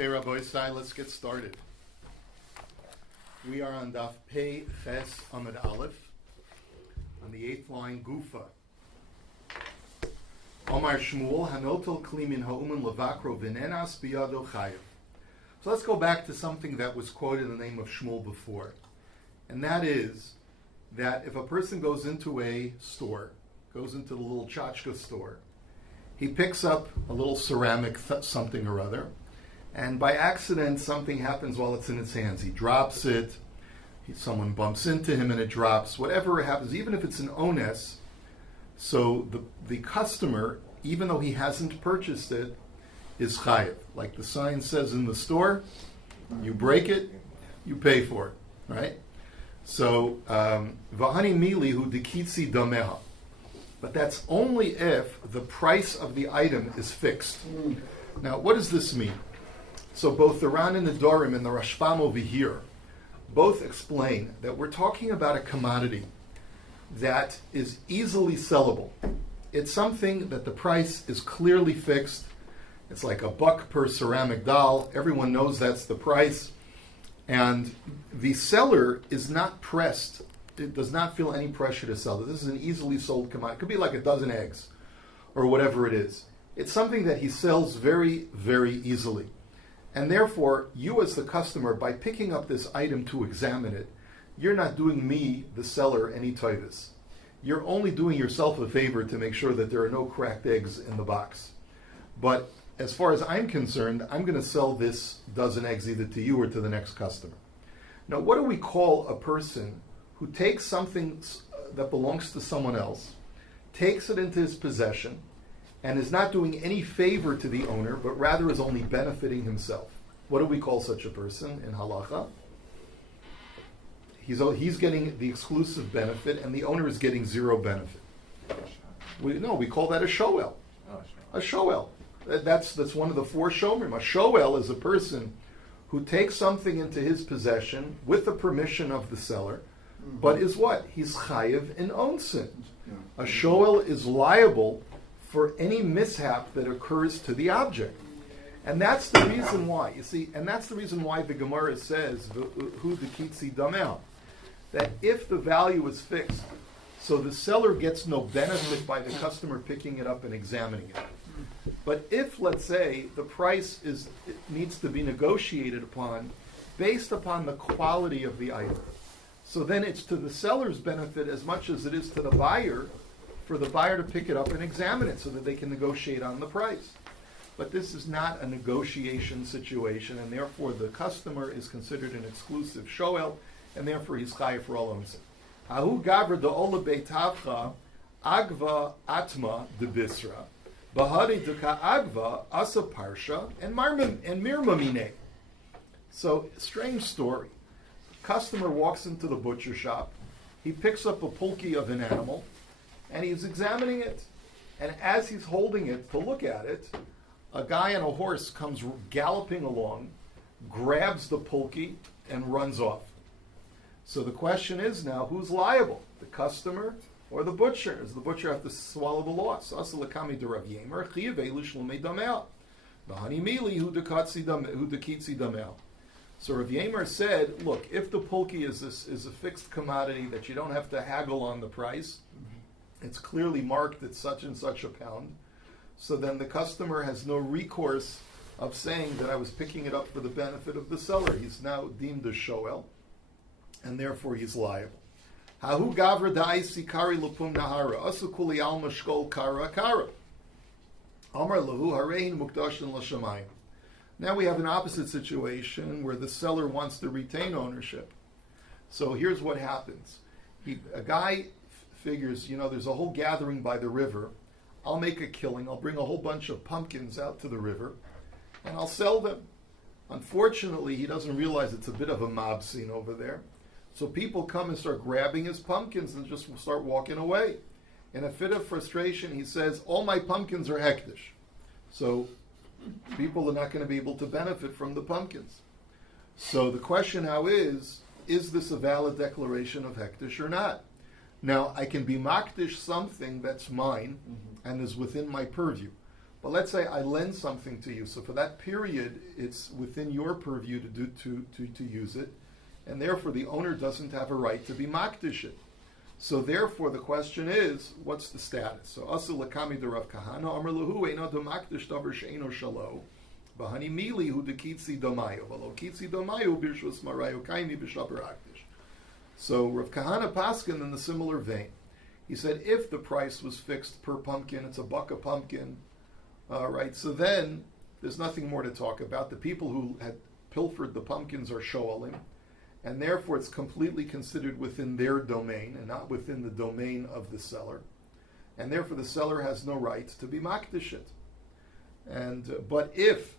Okay, Rabbi Sai, let's get started. We are on DAF Pei Ches Amud Aleph, on the 8th line, Gufa. Omar Shmuel, Hanotel Klimin Ha'uman Levakro Vinenas Biyado Chayev. So let's go back to something that was quoted in the name of Shmuel before. And that is that if a person goes into a store, goes into the little tchotchke store, he picks up a little ceramic something or other, and by accident something happens while it's in his hands. He drops it, someone bumps into him and it drops, whatever happens, even if it's an ones, so the customer, even though he hasn't purchased it, is chayev. Like the sign says in the store, you break it, you pay for it, right? So, v'hani mili hu dekitzi dameha. But that's only if the price of the item is fixed. Now, what does this mean? So both the Ran and the Dorim and the Rashbam over here both explain that we're talking about a commodity that is easily sellable. It's something that the price is clearly fixed. It's like $1 per ceramic doll. Everyone knows that's the price. And the seller is not pressed. It does not feel any pressure to sell it. This is an easily sold commodity. It could be like a dozen eggs or whatever it is. It's something that he sells very, very easily. And therefore, you as the customer, by picking up this item to examine it, you're not doing me, the seller, any tovus. You're only doing yourself a favor to make sure that there are no cracked eggs in the box. But as far as I'm concerned, I'm going to sell this dozen eggs either to you or to the next customer. Now, what do we call a person who takes something that belongs to someone else, takes it into his possession, and is not doing any favor to the owner, but rather is only benefiting himself? What do we call such a person in halacha? He's getting the exclusive benefit, and the owner is getting zero benefit. We call that a shoel. A shoel. That's one of the four shomrim. A shoel is a person who takes something into his possession with the permission of the seller, but is what? He's chayev in onsin. A shoel is liable for any mishap that occurs to the object. And that's the reason why, you see, and that's the reason why the Gemara says, Hu dekitzi dameh, that if the value is fixed, so the seller gets no benefit by the customer picking it up and examining it. But if, let's say, the price needs to be negotiated upon based upon the quality of the item, so then it's to the seller's benefit as much as it is to the buyer, for the buyer to pick it up and examine it so that they can negotiate on the price. But this is not a negotiation situation, and therefore the customer is considered an exclusive shoel, and therefore he's chayev for all onsin. Ahu gavra de'ola beitavcha agva atma de bisra bahari duka agva asa parsha and mirmamine. So, strange story. Customer walks into the butcher shop. He picks up a pulki of an animal, and he's examining it. And as he's holding it to look at it, a guy on a horse comes galloping along, grabs the pulki, and runs off. So the question is now, who's liable? The customer or the butcher? Does the butcher have to swallow the loss? So Rav Yemer said, look, if the pulki is a fixed commodity that you don't have to haggle on the price, it's clearly marked at such and such a pound, so then the customer has no recourse of saying that I was picking it up for the benefit of the seller. He's now deemed a shoel, and therefore he's liable. Hahu gavra da'isi kari lupum nahara, asu kuli alma shkol kara kara. Amar lahu harein mukdashin l'shamayim. Now we have an opposite situation where the seller wants to retain ownership. So here's what happens. A guy figures, there's a whole gathering by the river. I'll make a killing. I'll bring a whole bunch of pumpkins out to the river, and I'll sell them. Unfortunately, he doesn't realize it's a bit of a mob scene over there. So people come and start grabbing his pumpkins and just start walking away. In a fit of frustration, he says, all my pumpkins are hektish. So people are not going to be able to benefit from the pumpkins. So the question now is this a valid declaration of hektish or not? Now, I can be makdish something that's mine and is within my purview. But let's say I lend something to you. So for that period, it's within your purview to use it, and therefore the owner doesn't have a right to be makdish it. So therefore the question is, what's the status? So asu lakami de Rav Kahana amar lahu eino do makdish davar she'eno shalo v'hani mili hu de kitzi domayu v'lo kitzi domayu birshus marayu kaimi b'shaber akdish. So Rav Kahana paskin in the similar vein. He said if the price was fixed per pumpkin, it's $1 a pumpkin. Right, so then there's nothing more to talk about. The people who had pilfered the pumpkins are shoalim, and therefore it's completely considered within their domain and not within the domain of the seller, and therefore the seller has no right to be makdish it. And but if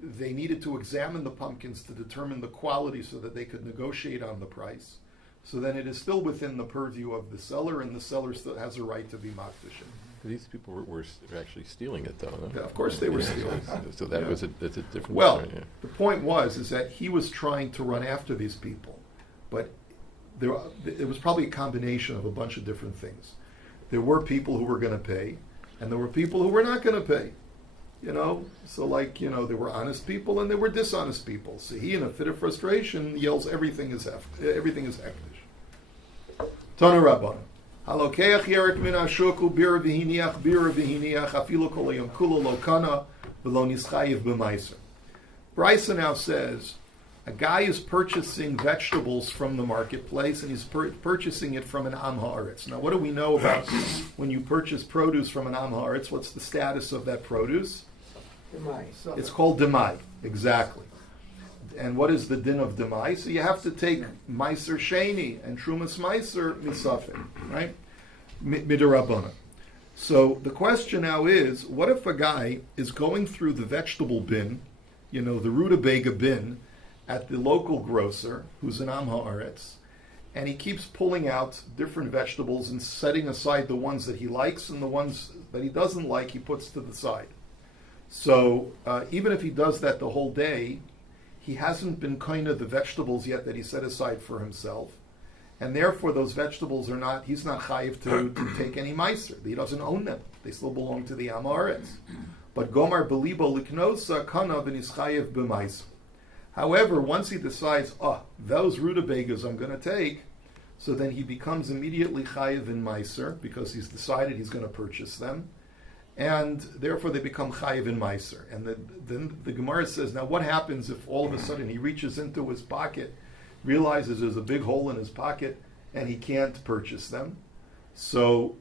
they needed to examine the pumpkins to determine the quality so that they could negotiate on the price, so then it is still within the purview of the seller, and the seller still has a right to be makdish it. These people were actually stealing it, though. No? Yeah, of course they were stealing. So that that's a different. Well, story, the point is that he was trying to run after these people, but it was probably a combination of a bunch of different things. There were people who were going to pay, and there were people who were not going to pay. So there were honest people and there were dishonest people. So he, in a fit of frustration, yells, "Everything is hektish." Tana Rabbanan. Halokeach yerek min hashuk ubir v'hiniach bir v'hiniach afilu kol hayom kulo lo kana v'lo nischayev b'maiser. Brisa now says a guy is purchasing vegetables from the marketplace and he's purchasing it from an am haaretz. Now, what do we know about when you purchase produce from an am haaretz? What's the status of that produce? Demai. It's called demai, exactly. And what is the din of demai? So you have to take meiser sheni and trumas meiser misafin, right? Midarabana. So the question now is, what if a guy is going through the vegetable bin, the rutabaga bin, at the local grocer, who's an am haaretz, and he keeps pulling out different vegetables and setting aside the ones that he likes and the ones that he doesn't like, he puts to the side. So even if he does that the whole day, he hasn't been kind of the vegetables yet that he set aside for himself, and therefore those vegetables he's not chayiv to take any meiser. He doesn't own them. They still belong to the am haaretz. But gomar belibo liknosa kana v'nis chayiv b'meiser. However, once he decides, those rutabagas I'm going to take, so then he becomes immediately chayiv in meiser because he's decided he's going to purchase them. And therefore they become chayiv in meiser. And then the Gemara says, now what happens if all of a sudden he reaches into his pocket, realizes there's a big hole in his pocket, and he can't purchase them? So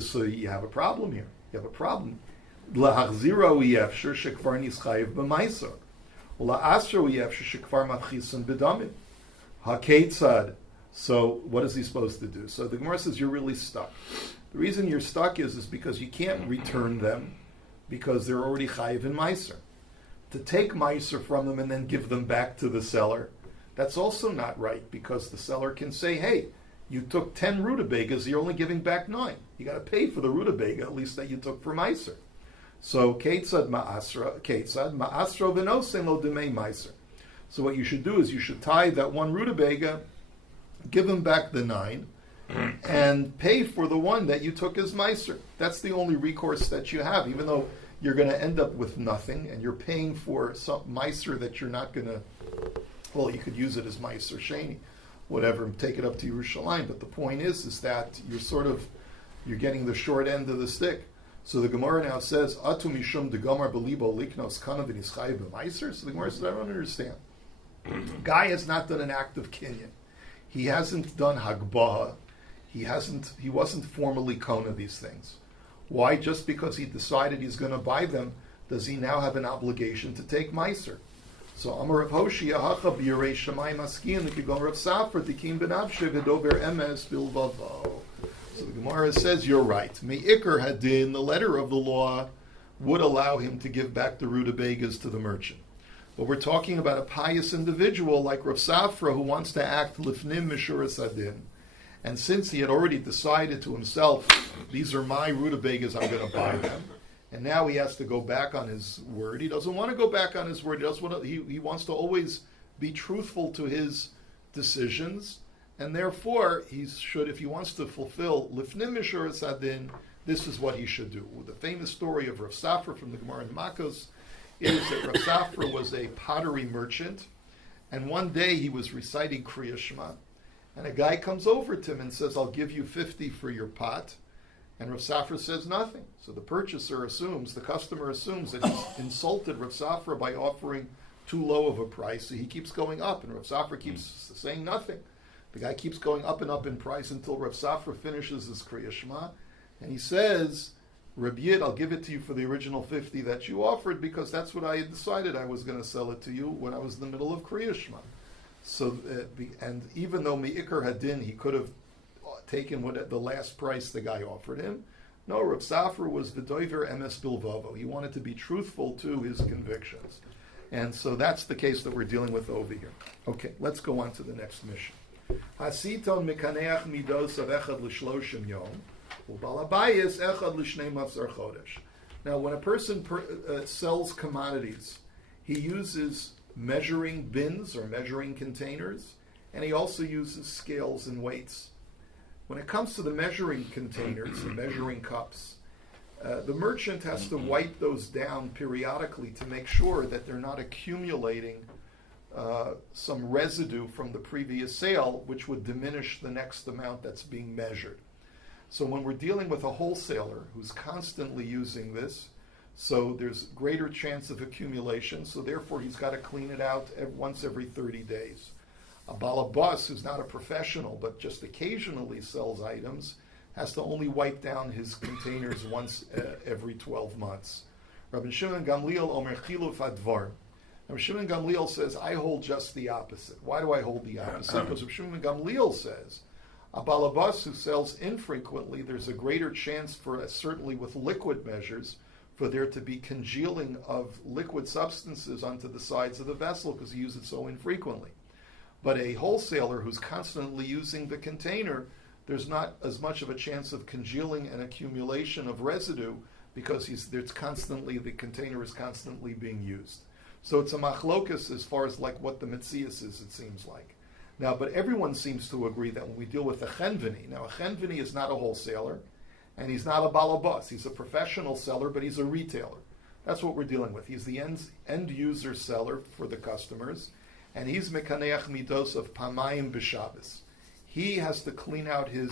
so you have a problem here. You have a problem. Lahachziro yefshir shekvar nis chayiv b'meiser. La'asro yefshir shekvar matchisan b'damim. Haketzad. So what is he supposed to do? So the Gemara says you're really stuck. The reason you're stuck is because you can't return them because they're already chayiv in meiser. To take meiser from them and then give them back to the seller, that's also not right because the seller can say, hey, you took 10 rutabagas, you're only giving back 9. You got to pay for the rutabaga, at least that you took for meiser. So ketzad ma'asro v'nosen lo demei meiser. So what you should do is you should tie that one rutabaga, give him back the 9, and pay for the one that you took as meiser. That's the only recourse that you have, even though you're going to end up with nothing, and you're paying for some meiser that you're not going to, well, you could use it as meiser sheni, whatever, and take it up to Yerushalayim. But the point is that you're getting the short end of the stick. So the Gemara now says, Atu mishum de gamar belibo liknos kana v'nis chayiv b'meiser. So the Gemara says, I don't understand. Guy has not done an act of kinyan. He hasn't done hagbaha. He wasn't formally kona these things. Why? Just because he decided he's going to buy them, does he now have an obligation to take meiser? So Amar Rav Hoshi Ahacha b'yirei shamayim askiyin l'kigon Rav Safra tikim benavshe v'dover emes bilvavo. So the Gemara says you're right. Me'ikr hadin, the letter of the law, would allow him to give back the rutabagas to the merchant. But we're talking about a pious individual like Rav Safra who wants to act lifnim mishuras adin. And since he had already decided to himself, these are my rutabagas, I'm going to buy them, and now he has to go back on his word. He doesn't want to go back on his word. He wants to always be truthful to his decisions, and therefore he should, if he wants to fulfill lifnim mishuras adin, this is what he should do. The famous story of Rav Safra from the Gemara in Makos is that Rav Safra was a pottery merchant, and one day he was reciting Kriya Shema, and a guy comes over to him and says, I'll give you 50 for your pot. And Rav Safra says nothing. So the customer assumes that he's insulted Rav Safra by offering too low of a price. So he keeps going up, and Rav Safra keeps saying nothing. The guy keeps going up and up in price until Rav Safra finishes his Kriya Shema. And he says, Rabbi, I'll give it to you for the original 50 that you offered, because that's what I had decided I was going to sell it to you when I was in the middle of Kriya Shema. So, and even though Me'ikar Hadin, he could have taken the last price the guy offered him, no, Rav Safra was v'doiver emes bilvavo. He wanted to be truthful to his convictions. And so that's the case that we're dealing with over here. Okay, let's go on to the next mission. Hasiton mekaneach midos of echad l'shloshim yom, u'balabayis echad l'shnei matzar chodesh. Now, when a person sells commodities, he uses measuring bins or measuring containers, and he also uses scales and weights. When it comes to the measuring containers, the measuring cups, the merchant has to wipe those down periodically to make sure that they're not accumulating some residue from the previous sale, which would diminish the next amount that's being measured. So when we're dealing with a wholesaler who's constantly using this, so there's greater chance of accumulation, so therefore he's got to clean it out once every 30 days. A balabas who's not a professional but just occasionally sells items has to only wipe down his containers once every 12 months. Rabbi Shimon Gamliel Omer Chiluf Advar. Rabbi Shimon Gamliel says, I hold just the opposite. Why do I hold the opposite? Because Rabbi Shimon Gamliel says, a balabas who sells infrequently, there's a greater chance for, certainly with liquid measures, for there to be congealing of liquid substances onto the sides of the vessel because he uses it so infrequently. But a wholesaler who's constantly using the container, there's not as much of a chance of congealing and accumulation of residue because the container is constantly being used. So it's a machlokus as far as like what the metzias is, it seems like. Now, but everyone seems to agree that when we deal with a chenveni, now a chenveni is not a wholesaler, and he's not a balabas. He's a professional seller, but he's a retailer. That's what we're dealing with. He's the end user seller for the customers, and he's mekaneach midos of pamayim b'Shabbos. He has to clean out his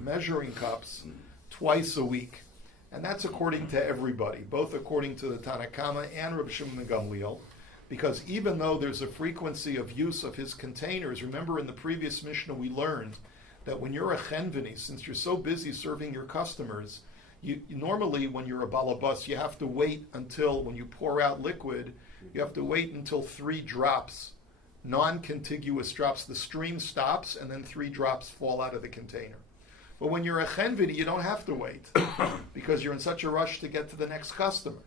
measuring cups twice a week, and that's according to everybody, both according to the Tanakama and Rabbi Shimon Gamliel, because even though there's a frequency of use of his containers, remember in the previous Mishnah we learned that when you're a chenveni, since you're so busy serving your customers, you normally when you're a balabas, you have to wait until, when you pour out liquid, you have to wait until 3 drops, non-contiguous drops, the stream stops and then 3 drops fall out of the container. But when you're a chenveni, you don't have to wait because you're in such a rush to get to the next customer.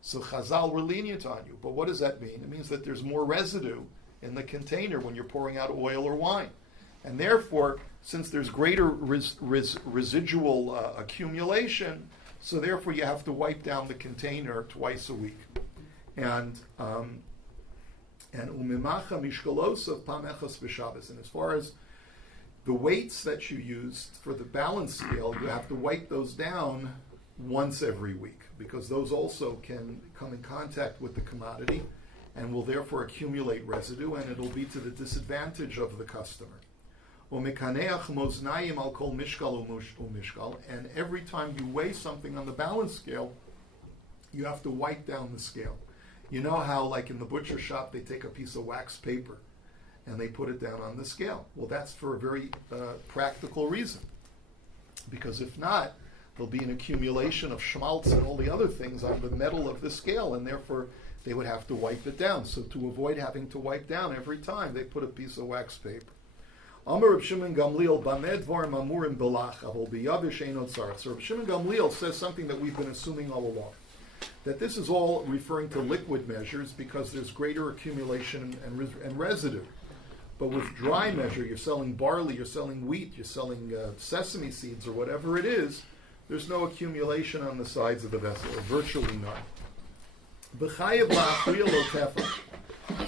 So Chazal were lenient on you. But what does that mean? It means that there's more residue in the container when you're pouring out oil or wine. And therefore, since there's greater residual accumulation, so therefore you have to wipe down the container twice a week. And umimacha mishkalosav pamechas b'Shabbos. And as far as the weights that you use for the balance scale, you have to wipe those down once every week because those also can come in contact with the commodity and will therefore accumulate residue, and it'll be to the disadvantage of the customer. And every time you weigh something on the balance scale, you have to wipe down the scale. You know how, like in the butcher shop, they take a piece of wax paper and they put it down on the scale. Well, that's for a very practical reason. Because if not, there'll be an accumulation of schmaltz and all the other things on the metal of the scale, and therefore they would have to wipe it down. So to avoid having to wipe down every time, they put a piece of wax paper. Amar Reb Shimon Gamliel, Bamed Dvarim Amurim Belach, Avol Biyavish Einot Tzarech. So Reb Shimon Gamliel says something that we've been assuming all along, that this is all referring to liquid measures because there's greater accumulation and residue. But with dry measure, you're selling barley, you're selling wheat, you're selling sesame seeds or whatever it is, there's no accumulation on the sides of the vessel, or virtually none.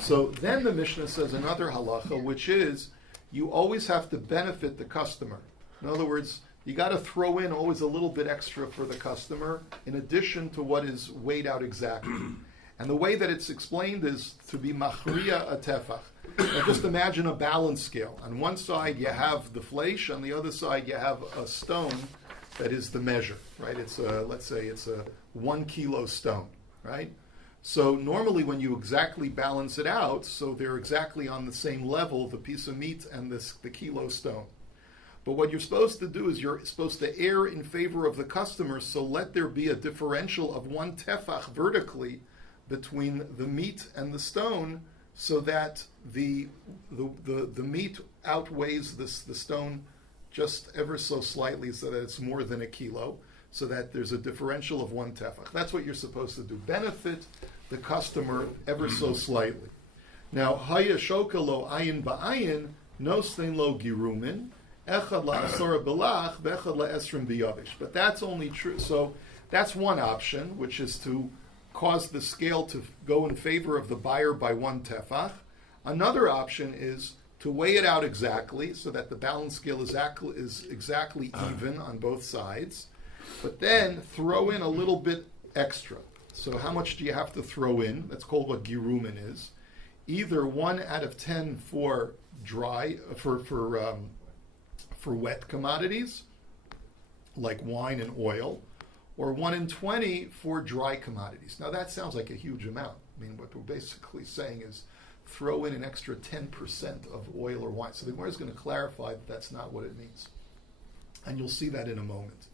So then the Mishnah says another halacha, which is you always have to benefit the customer. In other words, you got to throw in always a little bit extra for the customer in addition to what is weighed out exactly. And the way that it's explained is to be machriya a tefach. Now just imagine a balance scale. On one side you have the fleish, on the other side you have a stone that is the measure, right? It's let's say it's a 1 kilo stone, right? So normally when you exactly balance it out, so they're exactly on the same level, the piece of meat and the kilo stone. But what you're supposed to do is you're supposed to err in favor of the customer, so let there be a differential of 1 tefach vertically between the meat and the stone, so that the meat outweighs the stone just ever so slightly, so that it's more than a kilo, so that there's a differential of 1 tefach. That's what you're supposed to do. Benefit the customer ever so slightly. Now, haya shoka lo ayin ba'ayin, no stein lo girumin, echad la'asora belach, ve'echad la'esrim biyavish. But that's only true. So that's one option, which is to cause the scale to go in favor of the buyer by 1 tefach. Another option is to weigh it out exactly, so that the balance scale is exactly even on both sides, but then throw in a little bit extra. So how much do you have to throw in? That's called what girumin is. Either 1 out of 10 for dry, for wet commodities, like wine and oil, or 1 in 20 for dry commodities. Now that sounds like a huge amount. I mean, what we're basically saying is throw in an extra 10% of oil or wine. So the Gemara is going to clarify that that's not what it means. And you'll see that in a moment.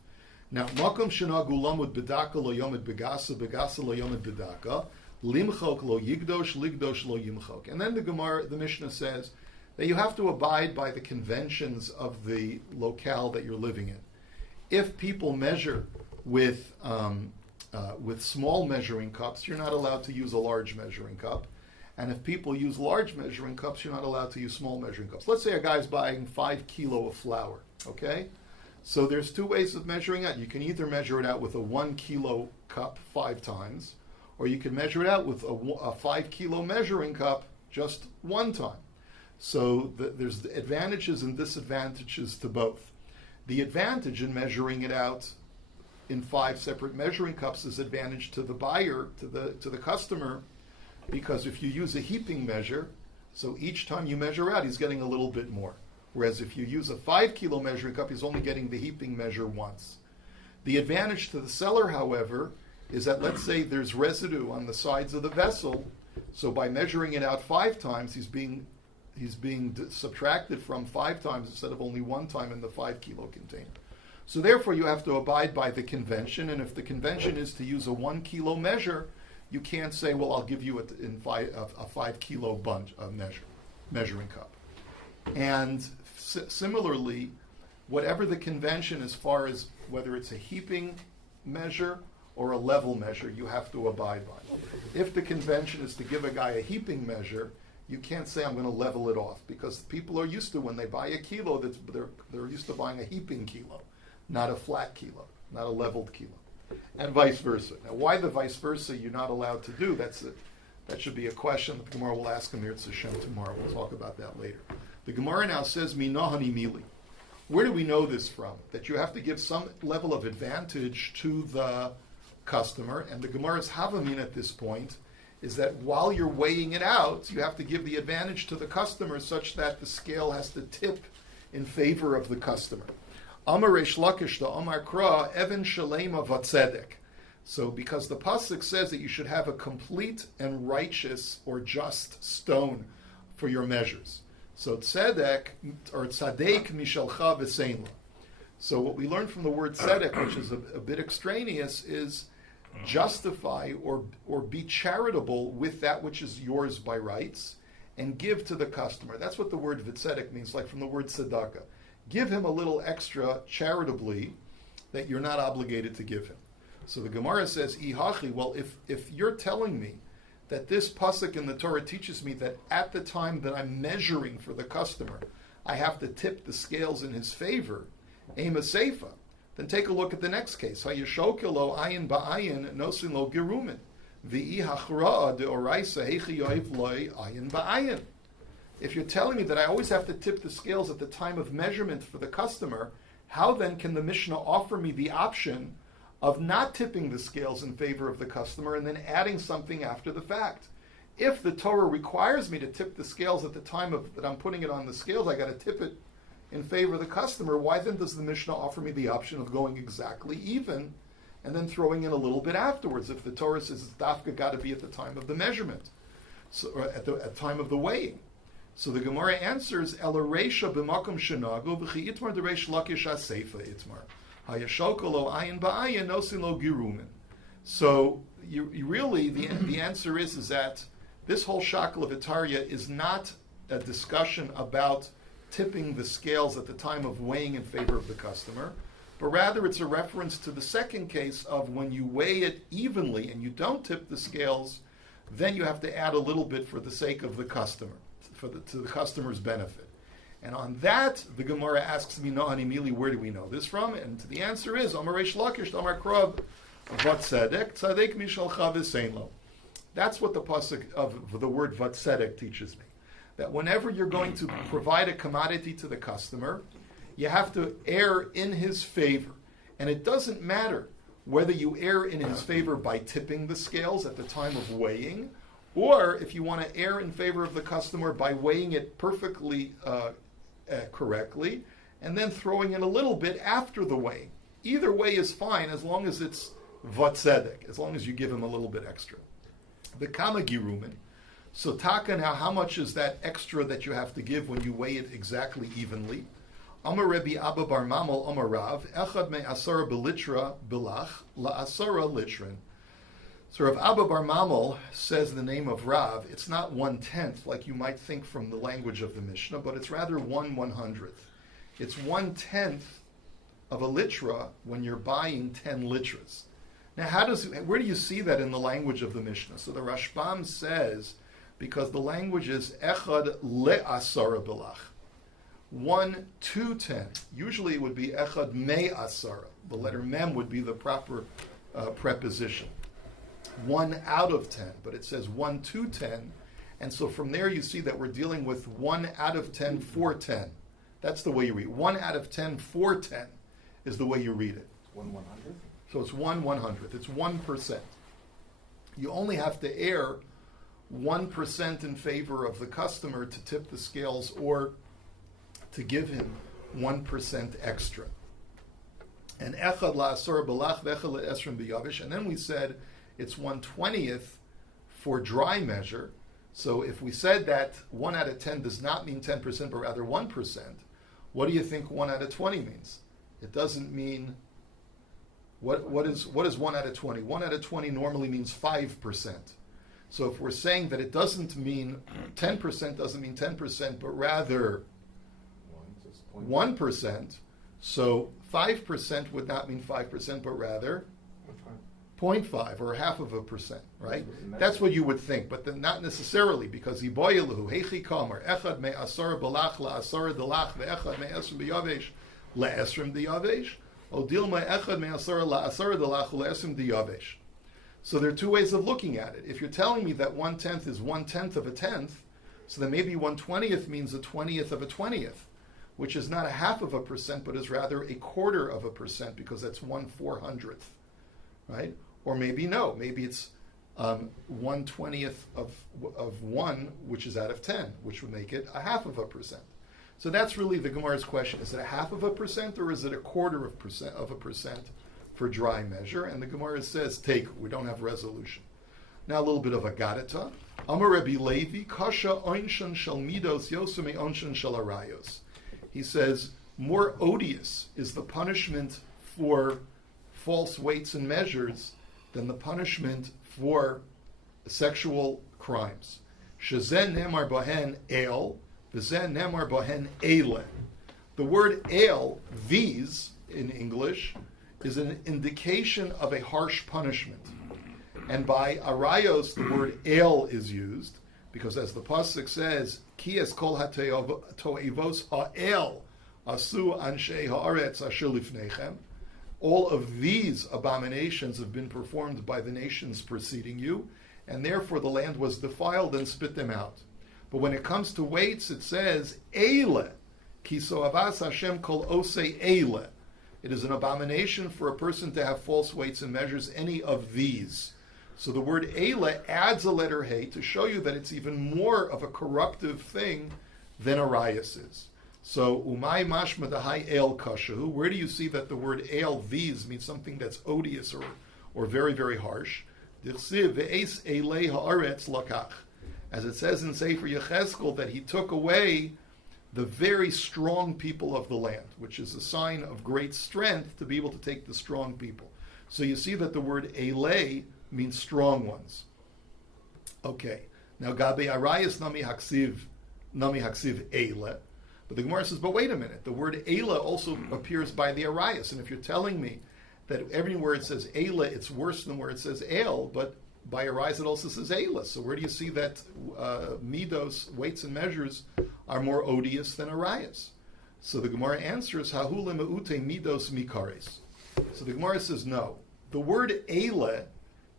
Now, makom shenagu lamud bedaka lo yomid begasa, begasa lo yomid bedaka, limchok lo yigdosh, ligdosh lo yimchok. And then the Mishnah says that you have to abide by the conventions of the locale that you're living in. If people measure with small measuring cups, you're not allowed to use a large measuring cup. And if people use large measuring cups, you're not allowed to use small measuring cups. Let's say a guy's buying 5 kilo of flour, okay? So there's 2 ways of measuring out. You can either measure it out with a 1 kilo cup 5 times, or you can measure it out with a 5 kilo measuring cup just 1 time. So there's advantages and disadvantages to both. The advantage in measuring it out in 5 separate measuring cups is advantage to the buyer, to the customer, because if you use a heaping measure, so each time you measure out, he's getting a little bit more. Whereas if you use a 5 kilo measuring cup, he's only getting the heaping measure once. The advantage to the seller, however, is that let's say there's residue on the sides of the vessel, so by measuring it out 5 times, he's being subtracted from 5 times instead of only 1 time in the 5 kilo container. So therefore you have to abide by the convention, and if the convention is to use a 1 kilo measure, you can't say, well, I'll give you a 5 kilo measuring cup. And similarly, whatever the convention as far as whether it's a heaping measure or a level measure, you have to abide by. If the convention is to give a guy a heaping measure, you can't say I'm going to level it off, because people are used to, when they buy a kilo, they're used to buying a heaping kilo, not a flat kilo, not a leveled kilo, and vice versa. Now, why the vice versa you're not allowed to do, that should be a question that the Gemara will ask Amir Tzashem tomorrow. We'll talk about that later. The Gemara now says, Minahani Mili. Where do we know this from? That you have to give some level of advantage to the customer, and the Gemara's Havamin at this point is that while you're weighing it out, you have to give the advantage to the customer such that the scale has to tip in favor of the customer. Amar Reish Lakish da Amar Kra Evan Shalema Vatzedek. So because the pasuk says that you should have a complete and righteous or just stone for your measures. So tzedek or tzadek mishalcha v'seinla. So what we learn from the word tzedek, which is a bit extraneous, is justify or be charitable with that which is yours by rights and give to the customer. That's what the word v'tzedek means, like from the word tzedakah. Give him a little extra charitably that you're not obligated to give him. So the Gemara says, Ihachi, well, if you're telling me that this pasuk in the Torah teaches me that at the time that I'm measuring for the customer, I have to tip the scales in his favor, ema seifa, then take a look at the next case. Hayashokelo ayin ba'ayin nosin lo gerumin. V'i hachra'a deoraisa hechi yoiv loy ayin ba'ayin. If you're telling me that I always have to tip the scales at the time of measurement for the customer, how then can the Mishnah offer me the option of not tipping the scales in favor of the customer and then adding something after the fact? If the Torah requires me to tip the scales at the time that I'm putting it on the scales, I got to tip it in favor of the customer. Why then does the Mishnah offer me the option of going exactly even and then throwing in a little bit afterwards? If the Torah says it's dafka got to be at the time of the measurement, so or at the time of the weighing. So the Gemara answers, El Reisha b'makom shenagu v'chi itmar dereish lakish aseifa itmar hayashoko lo ayin ba'ayin nosin lo girumin. So you really the answer is that this whole shackle of Itaria is not a discussion about tipping the scales at the time of weighing in favor of the customer, but rather it's a reference to the second case of when you weigh it evenly and you don't tip the scales, then you have to add a little bit for the sake of the customer, to the customer's benefit. And on that, the Gemara asks me, no, Hanimili, where do we know this from? And the answer is, Amar Reish Lakish, Amar Krov, Vat Tzedek, Tzedek Mishal Chavis Ein Lo. That's what the pasuk of the word Vat Tzedek teaches me. That whenever you're going to provide a commodity to the customer, you have to err in his favor. And it doesn't matter whether you err in his favor by tipping the scales at the time of weighing, or if you want to err in favor of the customer by weighing it perfectly correctly, and then throwing in a little bit after the weighing. Either way is fine as long as it's vatzedek, as long as you give him a little bit extra. The kama girumin. So taka, now how much is that extra that you have to give when you weigh it exactly evenly? Amar Rebbe Abba Bar Mamel Amar Rav Echad me asara belitra bilach la asara litrin. So Rav Abba Bar Mamel says the name of Rav. It's not 1/10 like you might think from the language of the Mishnah, but it's rather 1/100th. It's 1/10 of a litra when you're buying 10 litras. Now, where do you see that in the language of the Mishnah? So the Rashbam says, because the language is echad le'asara belach, 1 to 10. Usually it would be echad me asara. The letter mem would be the proper preposition. 1 out of 10, but it says 1 to 10, and so from there you see that we're dealing with 1 out of 10 for 10. That's the way you read. 1 out of 10 for 10 is the way you read it. 1/100? So it's 1/100th. It's 1%. You only have to err 1% in favor of the customer to tip the scales or to give him 1% extra. And echad la'asor belach v'echad le'esrim b'yavish. And then we said it's 1/20th for dry measure. So if we said that 1 out of 10 does not mean 10%, but rather 1%, what do you think 1 out of 20 means? It doesn't mean... What is 1 out of 20? 1 out of 20 normally means 5%. So if we're saying that it doesn't mean 10%, doesn't mean 10%, but rather 1%, so 5% would not mean 5%, but rather 0.5 or half of a percent, right? That's what you would think, but then not necessarily, because Iboyelahu, Heichi Kamer, Echad me asar balach la asar delach, ve'echad me esrim biyavesh, la esrim diyavesh, Odil me echad me asar la asar delach, la esrim diyavesh. So there are two ways of looking at it. If you're telling me that 1/10 is 1/10 of a tenth, so then maybe 1/20th means a 20th of a 20th, which is not a half of a percent, but is rather a quarter of a percent, because that's 1/400th, right? Or maybe no, maybe it's 1/20th of 1, which is out of 10, which would make it a half of a percent. So that's really the Gemara's question. Is it a half of a percent, or is it a quarter of a percent for dry measure? And the Gemara says, we don't have resolution. Now a little bit of a gadita. Amar Rebbe Levi, kasha oinshan shel midos yoseme oinshan shel arayos. He says, more odious is the punishment for false weights and measures than the punishment for sexual crimes. Shezen nemar bohen el, v'zen nemar bohen ele. The word el, these, in English, is an indication of a harsh punishment. And by arayos, the word el is used, because as the pasuk says, ki es kol ha'to'evos ha'el asu anshe ha'aretz asher lifnechem. All of these abominations have been performed by the nations preceding you, and therefore the land was defiled and spit them out. But when it comes to weights, it says, Eile, ki so avas Hashem kol ose eile. It is an abomination for a person to have false weights and measures, any of these. So the word Eila adds a letter Hey to show you that it's even more of a corruptive thing than Arias is. So Umay Mashma Dahai El Kashahu, where do you see that the word El, these, means something that's odious or very, very harsh? As it says in Sefer Yechezkel that he took away the very strong people of the land, which is a sign of great strength to be able to take the strong people. So you see that the word Elei means strong ones. Okay, now Gabe Arayas Nami Haksiv Eile. But the Gemara says, but wait a minute, the word Eila also appears by the Arayas, and if you're telling me that everywhere it says Eila, it's worse than where it says El, but by Arayas it also says Eila. So where do you see that midos, weights and measures, are more odious than Arayas? So the Gemara answers, Hahu lemeute midos mikares. So the Gemara says, no. The word Eila,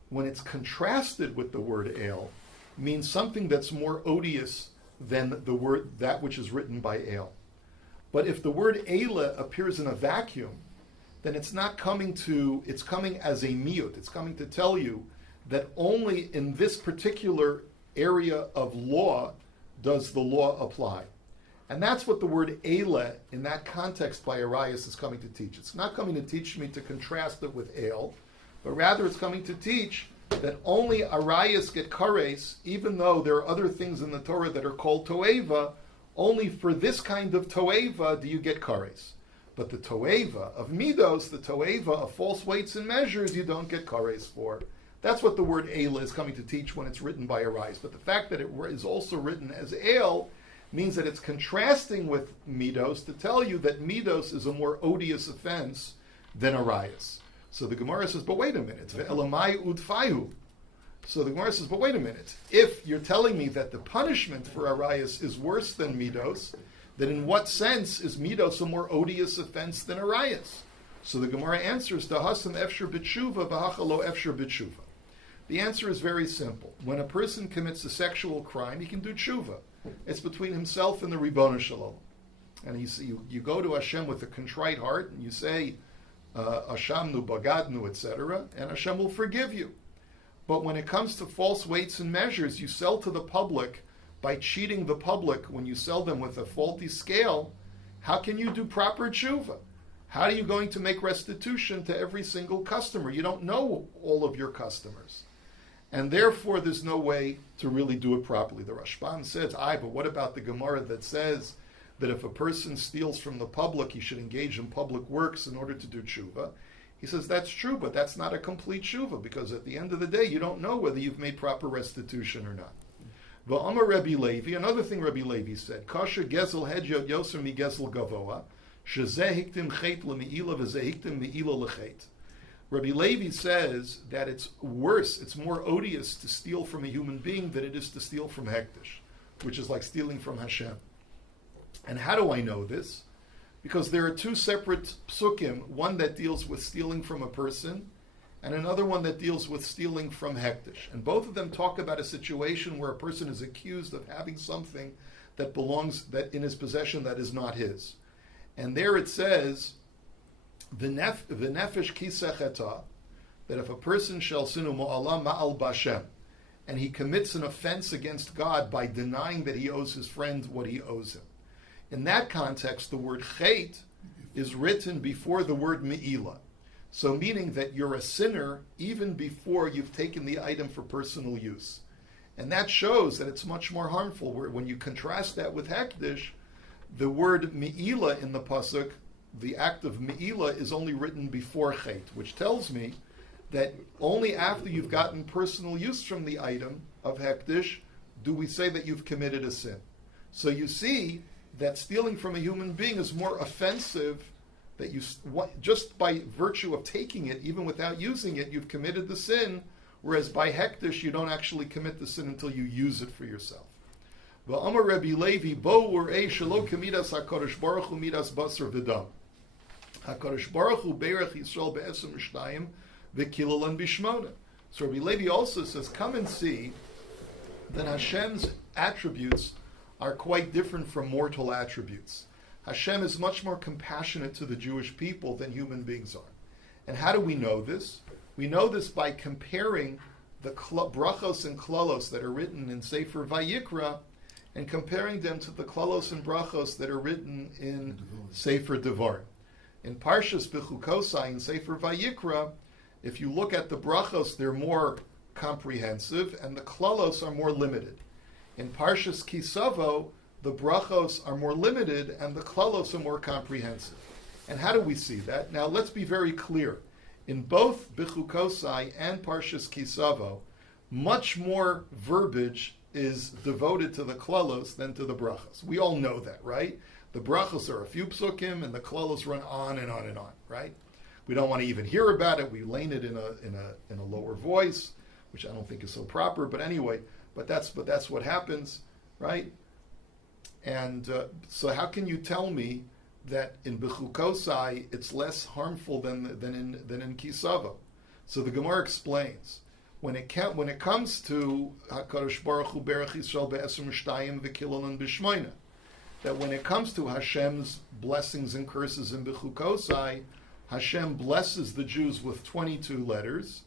when it's contrasted with the word El, means something that's more odious than the word, that which is written by El. But if the word Eila appears in a vacuum, then it's not coming to, it's coming as a miyut. It's coming to tell you that only in this particular area of law does the law apply. And that's what the word Eila in that context by Arias is coming to teach. It's not coming to teach me to contrast it with El, but rather it's coming to teach that only Arias get kares, even though there are other things in the Torah that are called toeva, only for this kind of toeva do you get kares. But the toeva of midos, the toeva of false weights and measures, you don't get kares for. That's what the word Eila is coming to teach when it's written by Arias. But the fact that it is also written as El means that it's contrasting with midos to tell you that midos is a more odious offense than Arias. So the Gemara says, but wait a minute. Ve'elamai udfayu. So the Gemara says, but wait a minute. If you're telling me that the punishment for Arias is worse than midos, then in what sense is midos a more odious offense than Arias? So the Gemara answers, Dahasam efshir b'tshuva v'hachalo efshir b'tshuva. The answer is very simple. When a person commits a sexual crime, he can do tshuva. It's between himself and the Ribono Shalom. And you go to Hashem with a contrite heart, and you say, Ashamnu, Bagadnu, etc., and Hashem will forgive you. But when it comes to false weights and measures, you sell to the public by cheating the public when you sell them with a faulty scale. How can you do proper tshuva? How are you going to make restitution to every single customer? You don't know all of your customers. And therefore, there's no way to really do it properly. The Rashbam says, but what about the Gemara that says that if a person steals from the public, he should engage in public works in order to do tshuva? He says, that's true, but that's not a complete tshuva, because at the end of the day, you don't know whether you've made proper restitution or not. V'amar Rabbi Levi, another thing Rabbi Levi said, Kasha gezel hedjot yoser mi gezel gavoa, shezeh hiktim chet l'mi'ila v'zeh hiktim mi'ila l'chet. Rabbi Levi says that it's worse, it's more odious to steal from a human being than it is to steal from Hekdesh, which is like stealing from Hashem. And how do I know this? Because there are two separate psukim, one that deals with stealing from a person, and another one that deals with stealing from Hekdesh. And both of them talk about a situation where a person is accused of having something that belongs, that in his possession that is not his. And there it says, V'nefesh kisecheta, that if a person shall sinu mo'alam ma'al bashem, and he commits an offense against God by denying that he owes his friend what he owes him. In that context, the word chet is written before the word me'ila. So meaning that you're a sinner even before you've taken the item for personal use. And that shows that it's much more harmful. When you contrast that with Hekdesh, the word me'ila in the pasuk, the act of me'ila, is only written before chet, which tells me that only after you've gotten personal use from the item of Hekdesh do we say that you've committed a sin. So you see that stealing from a human being is more offensive, that you just by virtue of taking it, even without using it, you've committed the sin, whereas by Hekdesh you don't actually commit the sin until you use it for yourself. V'amar Rabbi Levi, bo urei shelo kamidas HaKadosh Baruch Hu midas basar v'dam. HaKadosh Baruch Hu beirach Yisrael be'esem v'shnayim v'kilalan b'shmona. So Rabbi Levi also says, come and see that Hashem's attributes are quite different from mortal attributes. Hashem is much more compassionate to the Jewish people than human beings are. And how do we know this? We know this by comparing the brachos and klalos that are written in Sefer Vayikra and comparing them to the klalos and brachos that are written in Sefer Devarim. In Parshas Bechukosai in Sefer Vayikra, if you look at the brachos, they're more comprehensive and the klalos are more limited. In Parshas Kisavo, the brachos are more limited and the klalos are more comprehensive. And how do we see that? Now let's be very clear. In both Bechukosai and Parshas Kisavo, much more verbiage is devoted to the klalos than to the brachos. We all know that, right? The brachos are a few psukim, and the klalos run on and on and on, right? We don't want to even hear about it. We lane it in a lower voice, which I don't think is so proper. But anyway, but that's what happens, right? And so how can you tell me that in Bechukosai it's less harmful than in Kisavo? So the Gemara explains when it comes to Hakadosh Baruch Hu Berach Yisrael be'esrim shtayim v'kilolon b'shmoina, that when it comes to Hashem's blessings and curses in Bechukosai, Hashem blesses the Jews with 22 letters,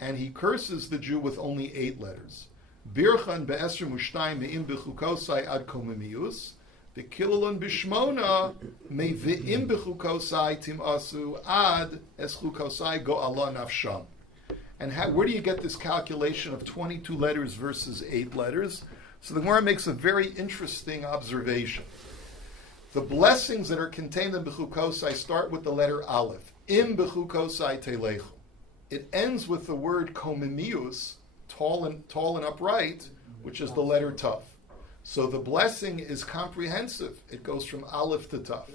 and He curses the Jew with only 8 letters. Birchan be'esrim shtayim me'im Bechukosai ad komimius. The kilolon bishmona may ve'im bechukosai timasu ad eschukosai go Allah nafsham. And where do you get this calculation of 22 letters versus 8 letters? So the Gemara makes a very interesting observation. The blessings that are contained in bechukosai start with the letter aleph. Im bechukosai telechu. It ends with the word komimius, tall and upright, which is the letter tav. So the blessing is comprehensive. It goes from aleph to tav.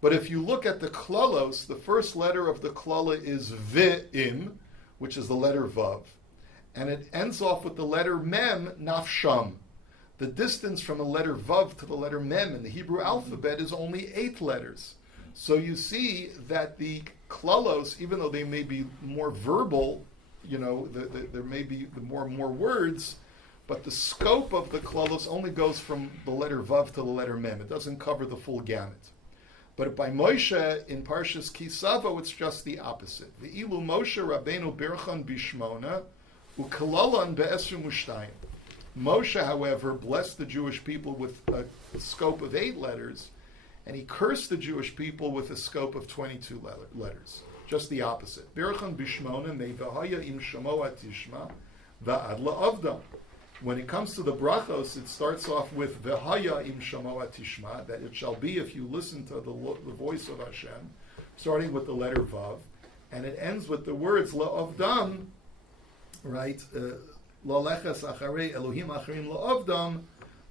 But if you look at the klalos, the first letter of the klala is ve'im, which is the letter vav. And it ends off with the letter mem, nafsham. The distance from the letter vav to the letter mem in the Hebrew alphabet is only 8 letters. So you see that the klalos, even though they may be more verbal, there may be more words, but the scope of the klalos only goes from the letter vav to the letter mem. It doesn't cover the full gamut. But by Moshe in Parshas Kisavo, it's just the opposite. The ilu Moshe Rabbeinu birchan bishmona u'kalalan be'esrim u'shtayim. Moshe, however, blessed the Jewish people with a scope of 8 letters, and he cursed the Jewish people with a scope of 22 letters. Just the opposite. Birchan bishmona me v'haya im shamoa tishma va'ad la'avdam. When it comes to the brachos, it starts off with v'haya im shamoa tishma, that it shall be if you listen to the voice of Hashem, starting with the letter vav, and it ends with the words la'avdam, right? La'lechas acharei Elohim acharim la'avdam,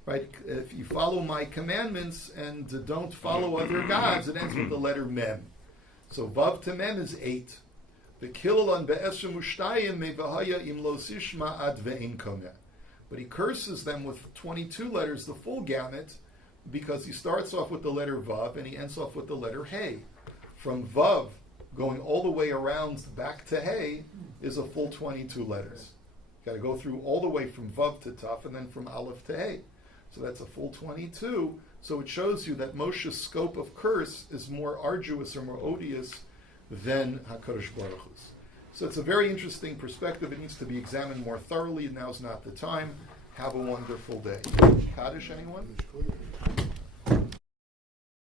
right? If you follow my commandments and don't follow other gods, it ends with the letter mem. So vav to mem is 8. The kilolon be'esrim u'shtayim me v'haya im lo sishma ad ve'in koneh. But he curses them with 22 letters, the full gamut, because he starts off with the letter Vav and he ends off with the letter Hey. From Vav, going all the way around back to Hey, is a full 22 letters. Got to go through all the way from Vav to Tav and then from Aleph to Hey. So that's a full 22. So it shows you that Moshe's scope of curse is more arduous or more odious than HaKadosh Baruch Hu's. So it's a very interesting perspective. It needs to be examined more thoroughly. Now's not the time. Have a wonderful day. Kaddish, anyone?